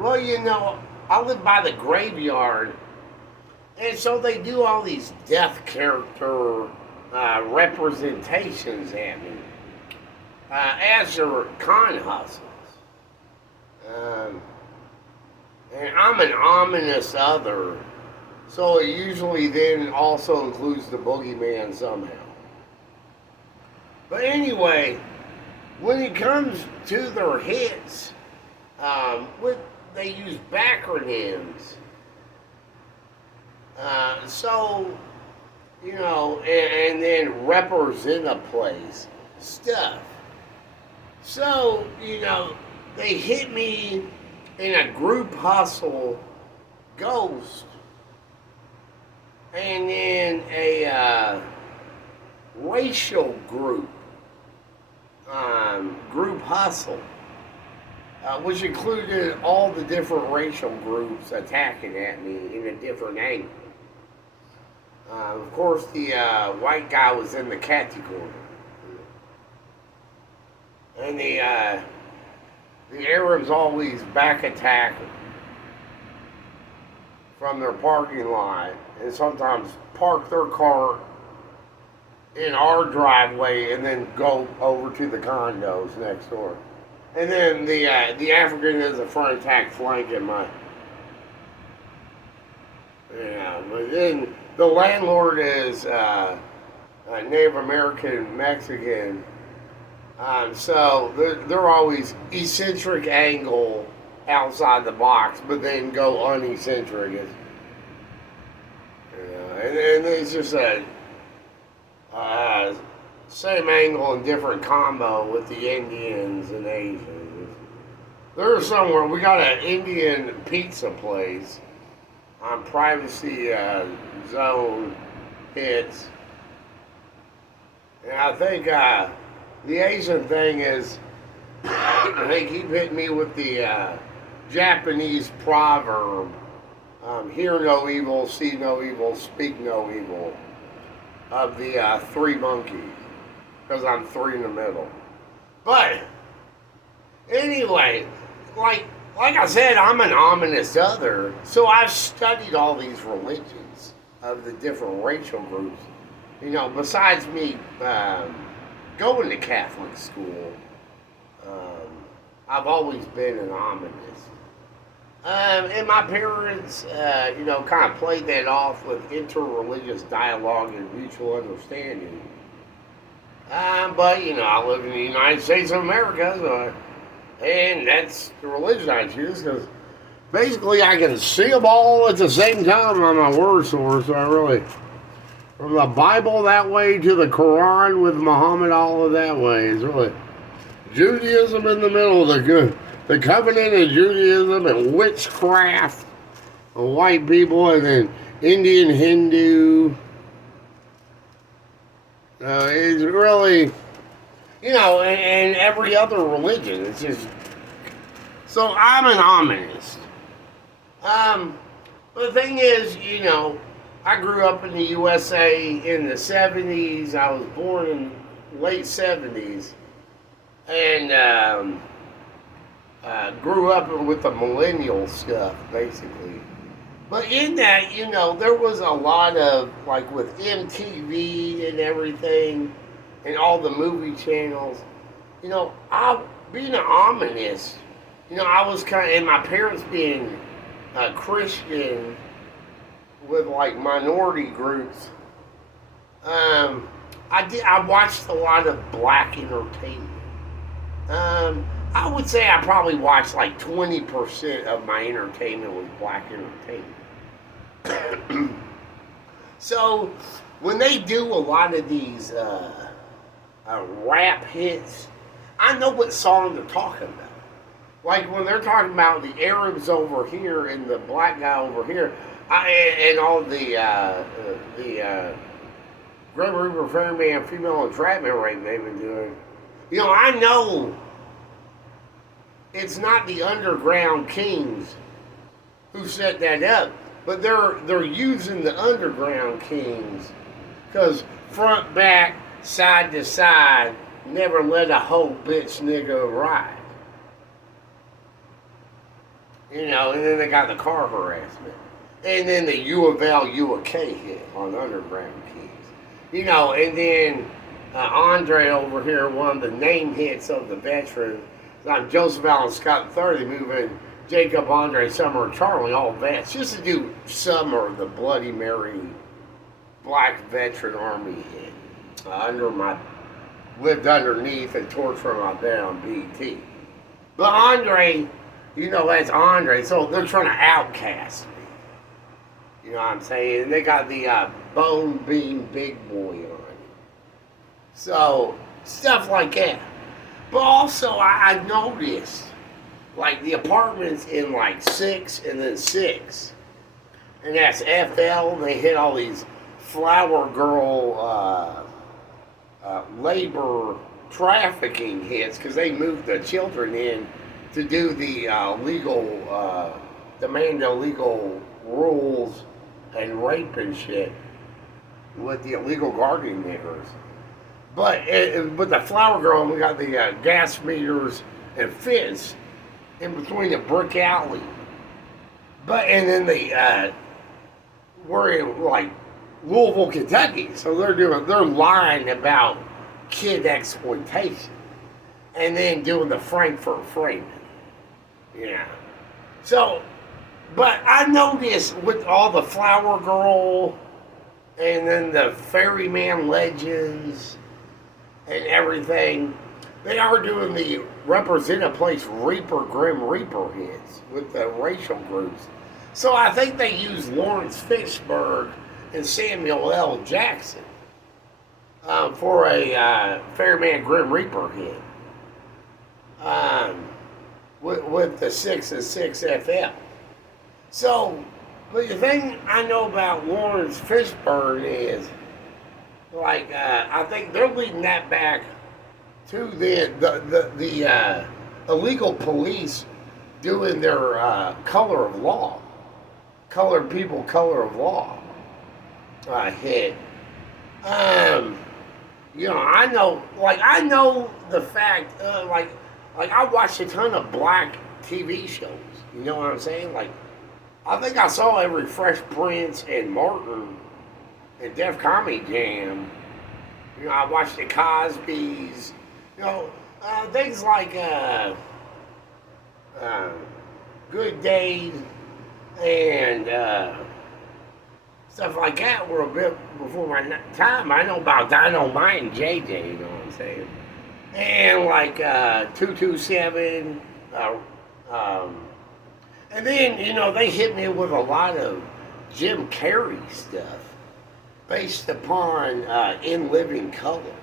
Well, I live by the graveyard, and so they do all these death character representations at me as their con hustles. Um, and I'm an ominous other, so it usually then also includes the boogeyman somehow. But anyway, when it comes to their hits, with they use backronyms. So, and then represent a place, stuff. So, they hit me in a group hustle, Ghost, and then a racial group hustle, which included all the different racial groups attacking at me in a different angle. Of course, the white guy was in the category, and the Arabs always back attack from their parking lot, and sometimes park their car in our driveway and then go over to the condos next door. And then the African is a front attack flanking my. Yeah, but then the landlord is Native American Mexican. So they're always eccentric angle outside the box, but then go uneccentric. And it's just a same angle and different combo with the Indians and Asians. There's somewhere we got an Indian pizza place on privacy zone hits, and I think the Asian thing is they keep hitting me with the Japanese proverb: "Hear no evil, see no evil, speak no evil." Of the three monkeys, because I'm three in the middle. But anyway, like I said, I'm an ominous other, so I've studied all these religions of the different racial groups. Besides me going to Catholic school, I've always been an ominous. And my parents, kind of played that off with interreligious dialogue and mutual understanding. But, I live in the United States of America, and that's the religion I choose, because basically I can see them all at the same time on my word source. From the Bible that way to the Quran with Muhammad Allah that way. It's really Judaism in the middle, the covenant of Judaism and witchcraft of white people, and then Indian Hindu. It's really, and every other religion. It's just, so I'm an ominous. But the thing is, I grew up in the USA in the 70s. I was born in late 70s. And, grew up with the millennial stuff, basically. But in that, there was a lot of, like with MTV and everything, and all the movie channels, I being an ominous, I was kind of, and my parents being Christian with like minority groups, I watched a lot of black entertainment. I would say I probably watched like 20% of my entertainment was black entertainment. So when they do a lot of these rap hits, I know what song they're talking about. Like when they're talking about the Arabs over here and the black guy over here, and all the Grim Reaper, Fairyman, female entrapment rape they've been doing. I know it's not the underground kings who set that up, but they're using the underground kings, because front, back, side to side, never let a hoe bitch nigga ride. You know, and then they got the car harassment. And then the U of L, U of K hit on Underground Kings. You know, and then Andre over here, one of the name hits of the veterans. I'm Joseph Allen Scott III, moving Jacob, Andre, Summer, and Charlie, all vets, just to do Summer, the Bloody Mary Black Veteran Army hit. Lived underneath and torched from my bed on BT. But Andre, you know, that's Andre, so they're trying to outcast me. You know what I'm saying? And they got the Bone Beam Big Boy on it. So, stuff like that. But also, I noticed, like, the apartments in, like, 6 and then 6. And that's FL, they hit all these flower girl labor trafficking hits because they moved the children in to do the demand illegal rules and rape and shit with the illegal guardian niggers. But with the flower girl, we got the gas meters and fence in between the brick alley. And then we're in like Louisville, Kentucky, so they're lying about kid exploitation, and then doing the Frankfurt framing. Yeah. So, but I noticed with all the Flower Girl, and then the Ferryman Legends, and everything, they are doing the Represent a Place Reaper Grim Reaper hits with the racial groups. So I think they used Lawrence Fishburne and Samuel L. Jackson for a Ferryman Grim Reaper hit with the 6 and 6 FL. So, but the thing I know about Lawrence Fishburne is, like, I think they're leading that back to the illegal police doing their color of law, colored people, color of law hit. You know, I know the fact, like I watched a ton of black TV shows. You know what I'm saying? Like, I think I saw every Fresh Prince and Martin and Def Comedy Jam. You know, I watched the Cosbys. You know, things like Good Days and stuff like that were a bit before my time. I know about Dynamite and JJ, you know what I'm saying? And like 227. And then, you know, they hit me with a lot of Jim Carrey stuff based upon In Living Color,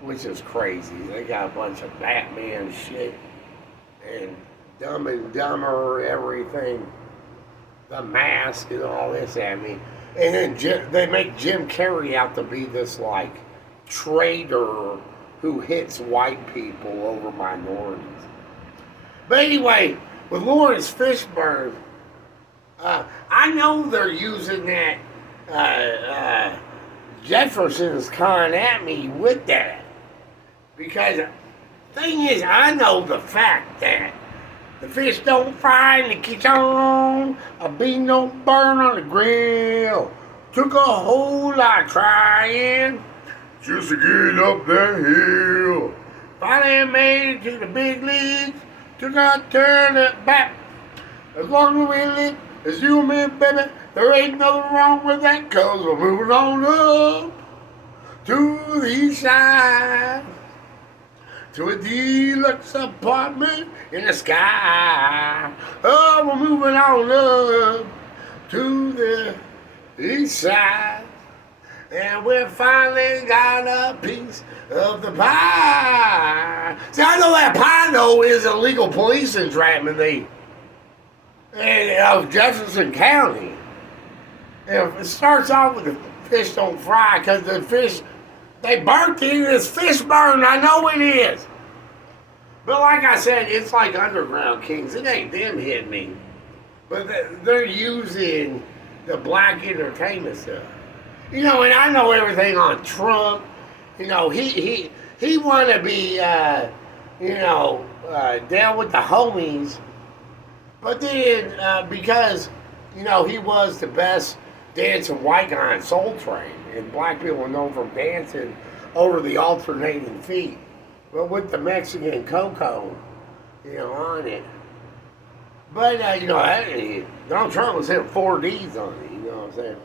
which is crazy. They got a bunch of Batman shit and Dumb and Dumber, everything, The Mask and all this at me. And then they make Jim Carrey out to be this, like, traitor who hits white people over minorities. But anyway, with Lawrence Fishburne, I know they're using that Jefferson's coming at me with that. Because the thing is, I know the fact that the fish don't fry in the kitchen, a bean don't burn on the grill. Took a whole lot of trying just to get up that hill. Finally made it to the big leagues, took a turn it back. As long as we live, as you and me, baby, there ain't nothing wrong with that, cause we're moving on up to the east side, to a deluxe apartment in the sky. Oh, we're moving on up to the east side, and we finally got a piece of the pie. See, I know that pie, though, is illegal police entrapment of Jefferson County. And it starts off with the fish don't fry, because the fish, they burnt it in this fish burn. I know it is. But like I said, it's like Underground Kings. It ain't them hitting me. But they're using the black entertainment stuff. You know, and I know everything on Trump. You know, he want to be, down with the homies But then, because, he was the best dancing white guy in Soul Train, and black people were known for dancing over the alternating feet. But with the Mexican Coco, on it. But, Donald Trump was hitting 4Ds on it, you know what I'm saying?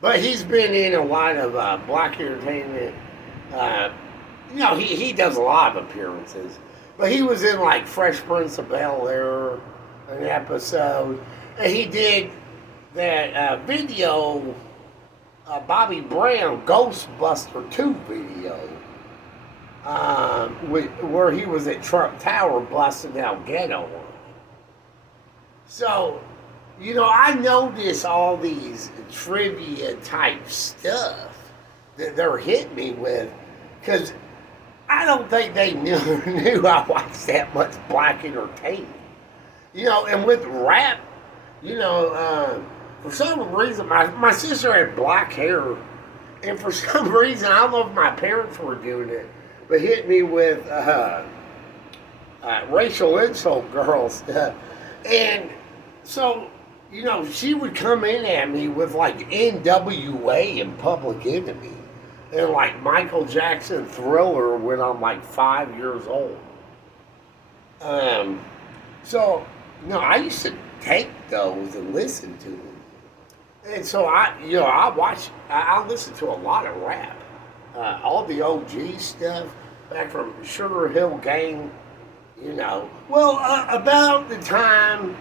But he's been in a lot of black entertainment. He does a lot of appearances. But he was in like Fresh Prince of Bel Air, an episode. And he did that video, Bobby Brown Ghostbuster 2 video, where he was at Trump Tower busting out ghetto. So, I notice all these trivia type stuff that they're hitting me with, because I don't think they knew I watched that much black entertainment. And with rap, for some reason, my sister had black hair, and for some reason, I don't know if my parents were doing it, but hit me with racial insult girls. And so, she would come in at me with like NWA and Public Enemy and like Michael Jackson Thriller when I'm like 5 years old. So, I used to take those and listen to them. And so I listen to a lot of rap. All the OG stuff back from Sugar Hill Gang, Well, about the time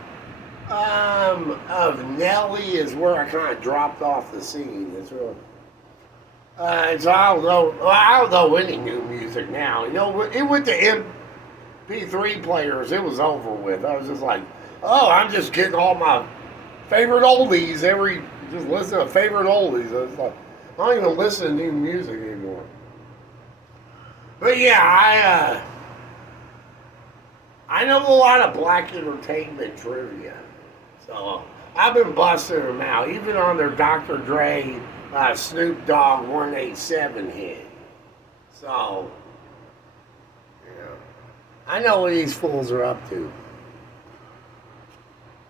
of Nelly is where I kind of dropped off the scene. That's really. So I don't know any new music now. It went to MP3 players. It was over with. I was just like, I'm just getting all my favorite oldies just listen to favorite oldies. I was like, I don't even listen to new music anymore. But yeah, I know a lot of black entertainment trivia. So I've been busting them out, even on their Dr. Dre, Snoop Dogg 187 hit. So, I know what these fools are up to.